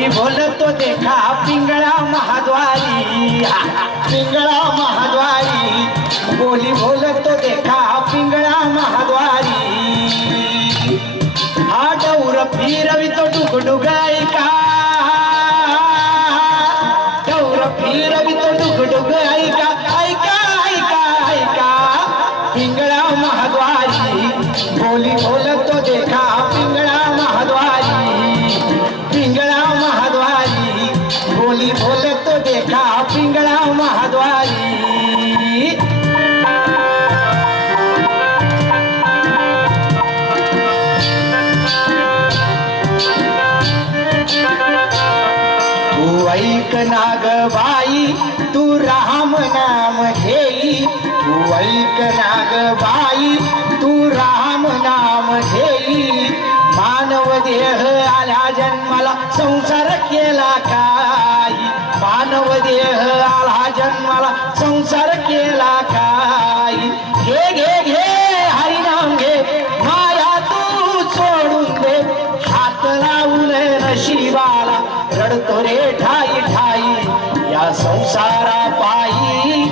बोली बोलतो देखा पिंगळा महाद्वारी, पिंगळा महाद्वारी, बोली बोलतो देखा पिंगळा महाद्वारी। हा डौर फिरवितो डुगडुग ऐका, डौर फिरवितो डुगडुग ऐका, ऐका ऐका ऐका, पिंगळा महाद्वारी, बोली बोलतो देखा पिंगळा महाद्वारी, पिंगळा महाद्वारी, बोली बोलतो देखा पिंगळा महाद्वारी। तू ऐक नागबाई तू राम नाम घेई, तू ऐक नागबाई तू राम नाम घेई। मानव देह आल्या जन्माला संसार केला काही, मानव देह आला जन्माला संसार केला काही। घे घे घे हरिनाम घे, माया तू सोडून दे, हात लावून नशिबाला रडतो रे ठाई ठाई। या संसारा पायी,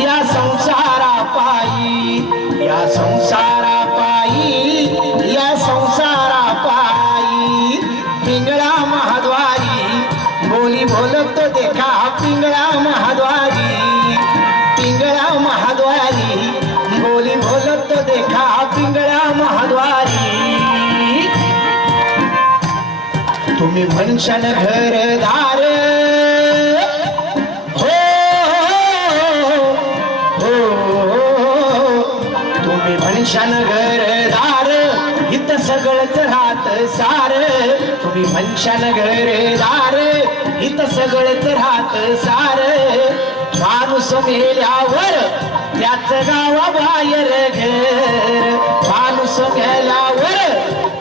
या संसारा पायी, या संसारा पायी, या संसारा पायी। पिंगळा महाद्वारी, बोली बोलतो देखा पिंगळा महाद्वारी, पिंगळा महाद्वारी, बोली बोलतो देखा पिंगळा महाद्वारी। तुम्ही म्हणशान घरदार, हो हो हो, तुम्ही म्हणशान घरदार, इथं सगळंच राहत सार। तुम्ही म्हणशान घरदार, इथं सगळंच राहत सार। माणूस मेल्यावर त्याच गावाबाहेर घर, माणूस मेल्यावर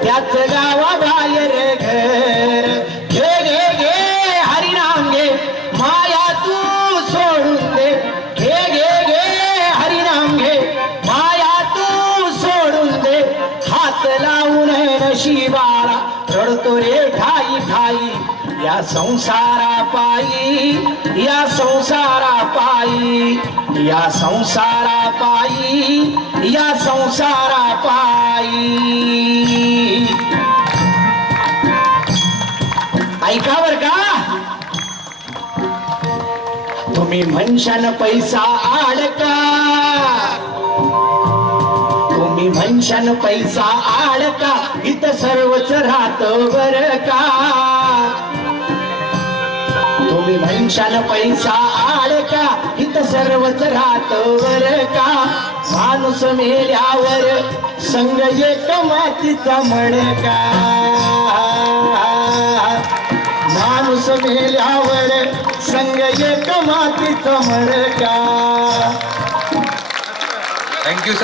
त्याच गावाबाहेर घर। घे घे घे हरिनाम घे, माया तू सोडून दे, घे घे घे हरिनाम घे, माया तू सोडून दे। हात लावून नशिबाला रडतो रे ठाई ठाई। या संसारा पायी, या संसारा पायी, या संसारा पायी, या संसारा पायी। ऐका बर का, तुम्ही म्हणशान पैसा आडका, तुम्ही म्हणशान पैसा आडका, इथं सर्वच राहत बर का। तुम्ही म्हणशान पैसा आडका, इथं सर्वच राहत बर का। माणूस मेल्यावर संग एक मातीचा मडका, माणूस मेल्यावर संग एक मातीचा मडका। Thank you sir.